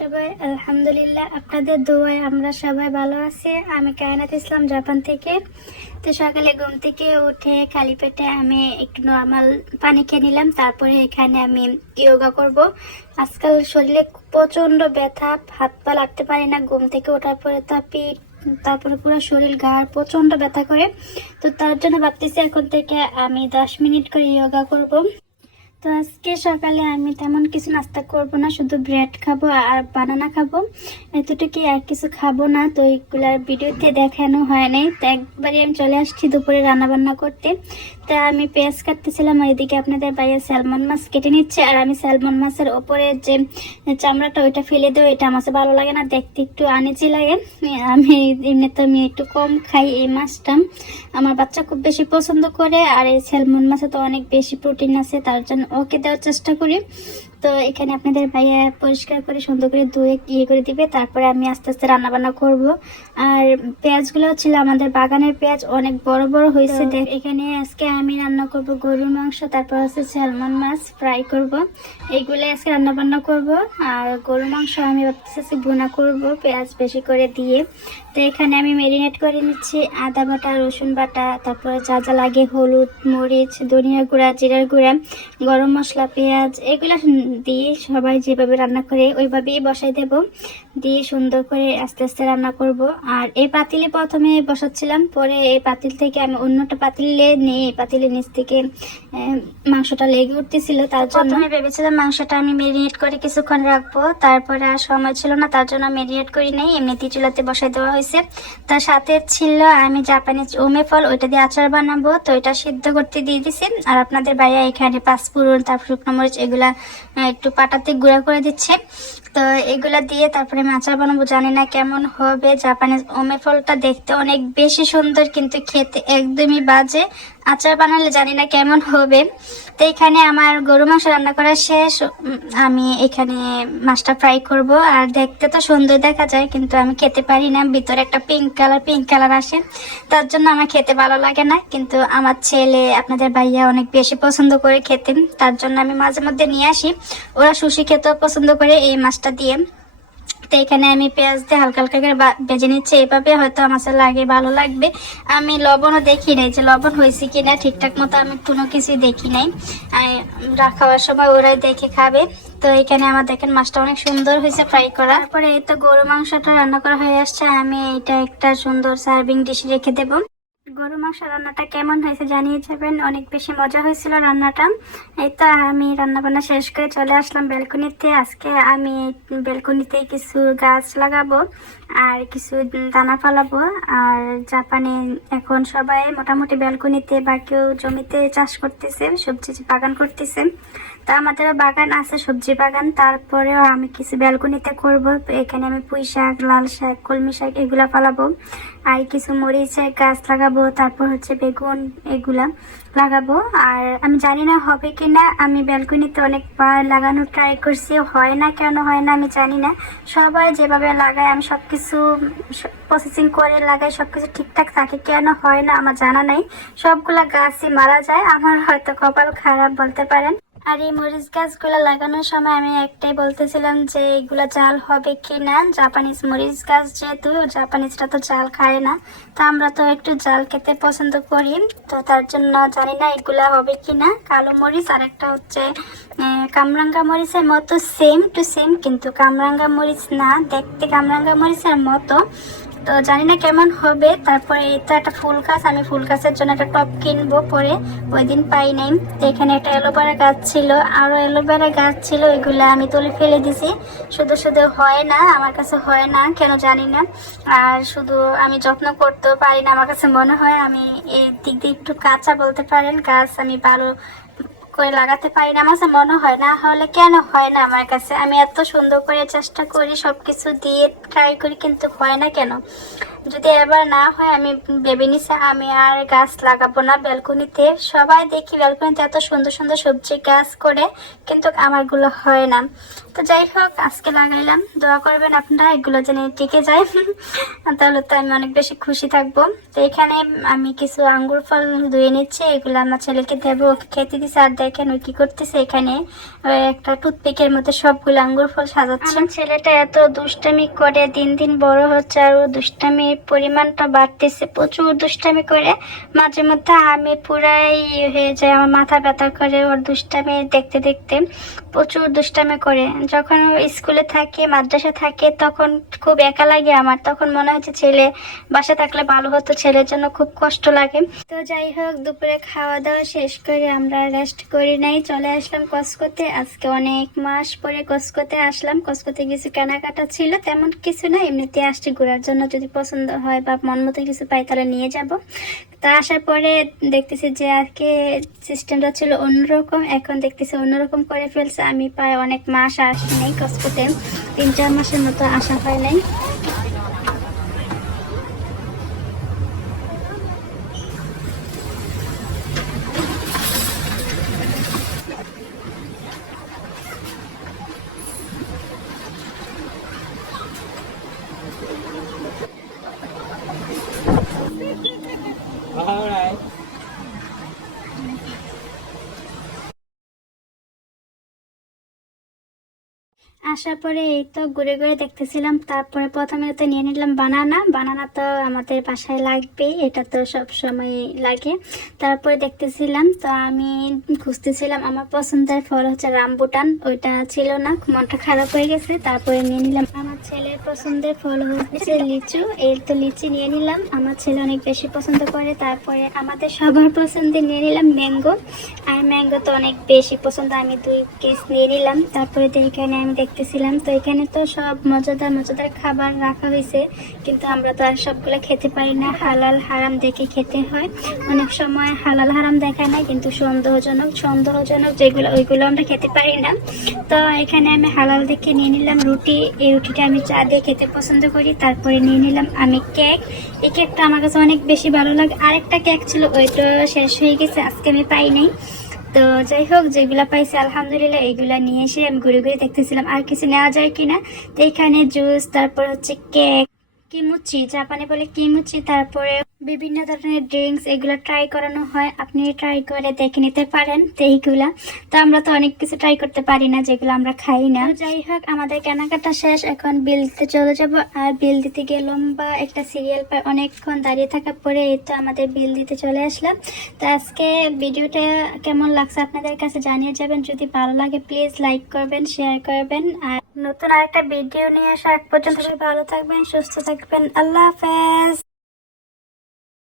সবাই? আলহামদুলিল্লাহ, আপনাদের দোয়ায় আমরা সবাই ভালো আছি। আমি কায়নাত ইসলাম, জাপান থেকে। তো সকালে ঘুম থেকে উঠে খালি পেটে আমি একটু নর্মাল পানি খেয়ে নিলাম। তারপরে এখানে আমি যোগা করব। আজকাল শরীরে প্রচন্ড ব্যথা, হাত পা লাগতে পারি না। ঘুম থেকে ওঠার পরে পিঠ, তারপরে পুরো শরীর ঘাড় প্রচন্ড ব্যথা করে। তো তার জন্য ভাবতেছি এখন থেকে আমি 10 মিনিট করে যোগা করব। তো আজকে সকালে আমি তেমন কিছু নাস্তা করব না, শুধু ব্রেড খাবো আর বানানা খাবো, এতটুকুই, আর কিছু খাবো না। তো এইগুলার ভিডিওতে দেখানো হয় নাই, তো একবারে আমি চলে আসছি দুপুরে রান্না বান্না করতে। তা আমি পেঁয়াজ কাটতেছিলাম, আর এদিকে আপনাদের ভাইয়া স্যালমন মাছ কেটে নিচ্ছে। আর আমি স্যালমন মাছের ওপরে যে চামড়াটা ওইটা ফেলে দেবো, এটা আমার ভালো লাগে না, দেখতে একটু আনিজি লাগে। আমি এমনিতে আমি একটু কম খাই এই মাছটা, আমার বাচ্চা খুব বেশি পছন্দ করে। আর এই স্যালমন মাছে তো অনেক বেশি প্রোটিন আছে, তার জন্য ওকে দেওয়ার চেষ্টা করি। তো এখানে আপনাদের ভাইয়া পরিষ্কার করে সুন্দর করে ধুয়ে করে দিবে, তারপরে আমি আস্তে আস্তে রান্না বান্না করব। আর পেঁয়াজগুলো ছিল আমাদের বাগানের পেঁয়াজ, অনেক বড় বড় হয়েছে। এখানে আজকে আমি রান্না করব গরুর মাংস, তারপর হচ্ছে স্যালমন মাছ ফ্রাই করব। এইগুলো আজকে রান্না বান্না করব। আর গরুর মাংস আমি ভাবতেছি ভুনা করব পেঁয়াজ বেশি করে দিয়ে। তো এখানে আমি ম্যারিনেট করে নিচ্ছি আদা বাটা, রসুন বাটা, তারপরে যা যা লাগে হলুদ, মরিচ, ধনিয়া গুঁড়া, জিরার গুঁড়া, গরম মশলা, পেঁয়াজ, এগুলো দিয়ে সবাই যেভাবে রান্না করে ওইভাবেই বসাই দেব। দিয়ে সুন্দর করে আস্তে আস্তে রান্না করব। আর এই পাতিলে প্রথমে বসাচ্ছিলাম, পরে এই পাতিল থেকে আমি অন্যটা পাতিলে নিয়ে এই পাতিলের নিচ থেকে মাংসটা লেগে উঠতেছিল, তার জন্য আমি ভেবেছিলাম মাংসটা আমি ম্যারিনেট করে কিছুক্ষণ রাখবো। তারপরে আর সময় ছিল না, তার জন্য ম্যারিনেট করি নাই, এমনিতেই চুলাতে বসাই দেওয়া হয়েছে। তার সাথে ছিল আমি জাপানিজ ওমে ফল, ওইটা দিয়ে আচার বানাবো, তো এটা সিদ্ধ করতে দিয়ে দিছি। আর আপনাদের ভাইয়া এখানে পাঁচফোড়ন, তারপর শুকনো মরিচ, এগুলা একটু পাটাতে গুঁড়া করে দিচ্ছে। তো এগুলা দিয়ে তারপরে আমি আচার বানাবো। জানি না কেমন হবে। জাপানিজ ওমে ফলটা দেখতে অনেক বেশি সুন্দর, কিন্তু খেতে একদমই বাজে। আচার বানালে জানি না কেমন হবে। তো এখানে আমার গরু মাংস রান্না করা শেষ। আমি এখানে মাছটা ফ্রাই করব। আর দেখতে তো সুন্দর দেখা যায়, কিন্তু আমি খেতে পারি না, ভিতরে একটা পিঙ্ক কালার আসে, তার জন্য আমার খেতে ভালো লাগে না। কিন্তু আমার ছেলে, আপনাদের ভাইয়া অনেক বেশি পছন্দ করে খেতে, তার জন্য আমি মাঝে মধ্যে নিয়ে আসি। ওরা সুশি খেতেও পছন্দ করে এই মাছটা দিয়ে। তো এখানে আমি পেঁয়াজ দিয়ে হালকা হালকা করে ভেজে নিচ্ছি, এভাবে হয়তো আমার লাগে ভালো লাগবে। আমি লবণও দেখি নাই যে লবণ হয়েছে কিনা ঠিকঠাক মতো, আমি কোনো কিছুই দেখি নাই। খাওয়ার সময় ওরাই দেখে খাবে। তো এখানে আমার দেখেন মাছটা অনেক সুন্দর হয়েছে ফ্রাই করা। তারপরে এই তো গরু মাংসটা রান্না করা হয়ে আসছে, আমি এটা একটা সুন্দর সার্ভিং ডিশে রেখে দেবো। গরু মাংস রান্নাটা কেমন হয়েছে জানিয়ে যাবেন, অনেক বেশি মজা হয়েছিল রান্নাটা। এই তো আমি রান্না বান্না শেষ করে চলে আসলাম ব্যালকনিতে। আজকে আমি ব্যালকনিতে কিছু গাছ লাগাবো আর কিছু দানা ফলাবো। আর জাপানে এখন সবাই মোটামুটি ব্যালকনিতে বা কেউ জমিতে চাষ করতেছে, সবজি বাগান করতেছে। তা আমাদেরও বাগান আছে, সবজি বাগান। তারপরেও আমি কিছু ব্যালকনিতে করব। এখানে আমি পুঁই শাক, লাল শাক, কলমি শাক এগুলা ফলাবো। আর কিছু মরিচের গাছ লাগাবো, তারপর হচ্ছে বেগুন, এগুলা লাগাবো। আর আমি জানি না হবে কিনা, আমি ব্যালকনিতে অনেকবার লাগানোর ট্রাই করছি, হয় না। কেন হয় না আমি জানি না। সবাই যেভাবে লাগায় আমি সবকিছু প্রসেসিং করে লাগাই, সবকিছু ঠিকঠাক থাকে, কেন হয় না আমার জানা নাই। সবগুলা গাছই মারা যায়, আমার হয়তো কপাল খারাপ বলতে পারেন। আর এই মরিচ গাছগুলো লাগানোর সময় আমি একটাই বলতেছিলাম যে এগুলা জাল হবে কি না। জাপানিজ মরিচ গাছ, যেহেতু জাপানিজরা তো জাল খায় না, তা আমরা তো একটু জাল খেতে পছন্দ করি। তো তার জন্য জানি না এগুলা হবে কি না। কালো মরিচ আর একটা হচ্ছে কামরাঙ্গা মরিচের মতো, সেম টু সেম, কিন্তু কামরাঙ্গা মরিচ না, দেখতে কামরাঙ্গা মরিচের মতো। তো জানি না কেমন হবে। তারপরে এই তো একটা ফুল গাছ, আমি ফুল গাছের জন্য একটা টব কিনবো, পরে ওই দিন পাই নাই। তো এখানে একটা অ্যালোভেরা গাছ ছিল, আরো অ্যালোভেরা গাছ ছিল, এগুলো আমি তুলে ফেলে দিছি। শুধু শুধু হয় না, আমার কাছে হয় না কেন জানি না। আর শুধু আমি যত্ন করতেও পারি না, আমার কাছে মনে হয় আমি এই দিক দিয়ে একটু কাঁচা বলতে পারেন। গাছ আমি ভালো করে লাগাতে পারি না, আমার কাছে মনে হয়। না হলে কেন হয় না আমার কাছে, আমি এত সুন্দর করে চেষ্টা করি, সবকিছু দিয়ে ট্রাই করি, কিন্তু হয় না কেন। যদি এবার না হয় আমি ভেবে নিছি আমি আর গাছ লাগাবো না ব্যালকনিতে। সবাই দেখি ব্যালকনিতে এত সুন্দর সুন্দর সবজি গাছ করে, কিন্তু আমারগুলো হয় না। তো যাই হোক, আজকে লাগাইলাম। দোয়া করবেন আপনারা এগুলো যেন টিকে যায়, তাহলে তো আমি অনেক বেশি খুশি থাকবো। তো এখানে আমি কিছু আঙ্গুর ফল ধুয়ে নিচ্ছি, এগুলো আমার ছেলেকে দেবো, ওকে খেতে দিচ্ছে। আর দেখেন ওই কি করতেছে, এখানে একটা টুথপিকের মধ্যে সবগুলো আঙ্গুর ফল সাজাচ্ছে। আমার ছেলেটা এত দুষ্টামি করে, দিন দিন বড় হচ্ছে আর ও দুষ্টামির পরিমাণটা বাড়তেছে, প্রচুর দুষ্টামি করে। মাঝে মধ্যে আমি পুরাই হয়ে যায়, আমার মাথা ব্যথা করে ওর দুষ্টামি দেখতে দেখতে। প্রচুর দুষ্টামি করে। যখন ও স্কুলে থাকে, মাদ্রাসা থাকে, তখন খুব একা লাগে আমার। তখন মনে হচ্ছে ছেলে বাসা থাকলে ভালো হতো, ছেলের জন্য খুব কষ্ট লাগে। তো যাই হোক, দুপুরে খাওয়া দাওয়া শেষ করে আমরা রেস্ট করি নাই, চলে আসলাম কসকোতে। আজকে অনেক মাস পরে কসকোতে আসলাম। কসকোতে কিছু কেনাকাটা ছিল, তেমন কিছু না, এমনিতে আসছি ঘোরার জন্য। যদি পছন্দ হয় বা মন মতো কিছু পাই তাহলে নিয়ে যাব। তা আসার পরে দেখতেছি যে আজকে সিস্টেমটা ছিল অন্যরকম, এখন দেখতেছি অন্যরকম করে ফেলছে। আমি প্রায় অনেক মাস আসি নাই কসকোতে, 3-4 মাসের মতো আসা হয় নাই। All right. আসার পরে এই তো ঘুরে ঘুরে দেখতেছিলাম। তারপরে প্রথমে তো নিয়ে নিলাম বানানা। বানানা তো আমাদের বাসায় লাগবেই, এটা তো সব সময় লাগে। তারপরে দেখতেছিলাম, তো আমি খুঁজতেছিলাম, আমার পছন্দের ফল হচ্ছে রামবুটান, ওইটা ছিল না, মনটা খারাপ হয়ে গেছে। তারপরে নিয়ে নিলাম আমার ছেলের পছন্দের ফল হচ্ছে লিচু, এই তো লিচি নিয়ে নিলাম, আমার ছেলে অনেক বেশি পছন্দ করে। তারপরে আমাদের সবার পছন্দের নিয়ে নিলাম ম্যাঙ্গো, আর ম্যাঙ্গো তো অনেক বেশি পছন্দ, আমি 2 কেস নিয়ে নিলাম। তারপরে তো এখানে আমি দেখতেছিলাম, তো এখানে তো সব মজাদার মজাদার খাবার রাখা হয়েছে, কিন্তু আমরা তো আর সবগুলো খেতে পারি না, হালাল হারাম দেখে খেতে হয়। অনেক সময় হালাল হারাম দেখায় না, কিন্তু সন্দেহজনক যেগুলো ওইগুলো আমরা খেতে পারি না। তো এখানে আমি হালাল দেখে নিয়ে নিলাম রুটি, এই রুটিটা আমি চা দিয়ে খেতে পছন্দ করি। তারপরে নিয়ে নিলাম আমি কেক, এই কেকটা আমার কাছে অনেক বেশি ভালো লাগে। আরেকটা কেক ছিল, ওইটা শেষ হয়ে গেছে, আজকে আমি পাই নাই। তো যাই হোক, যেগুলা পাইছি আলহামদুলিল্লাহ, এইগুলা নিয়ে এসে আমি ঘুরে ঘুরে দেখতেছিলাম আর কিছু নেওয়া যায় কিনা। তো এখানে জুস, তারপর হচ্ছে কেক, কিমুচি, জাপানে বলে কিমুচি, তারপরে বিভিন্ন ধরনের ড্রিঙ্কস, এগুলো ট্রাই করানো হয়, আপনি ট্রাই করে দেখে নিতে পারেন। তো এইগুলা তো আমরা তো অনেক কিছু ট্রাই করতে পারি না যেগুলো আমরা খাই না। তো যাই হোক, আমাদের কেনাকাটা শেষ, এখন বিল দিতে চলে যাব। আর বিল দিতে গিয়ে লম্বা একটা সিরিয়াল পায়, অনেকক্ষণ দাঁড়িয়ে থাকার পরে এই তো আমাদের বিল দিতে চলে আসলাম। তো আজকে ভিডিওটা কেমন লাগছে আপনাদের কাছে জানিয়ে যাবেন। যদি ভালো লাগে প্লিজ লাইক করবেন, শেয়ার করবেন। আর নতুন আরেকটা ভিডিও নিয়ে আসা এক পর্যন্ত সবাই ভালো থাকবেন, সুস্থ থাকবেন। আল্লাহ হাফেজ।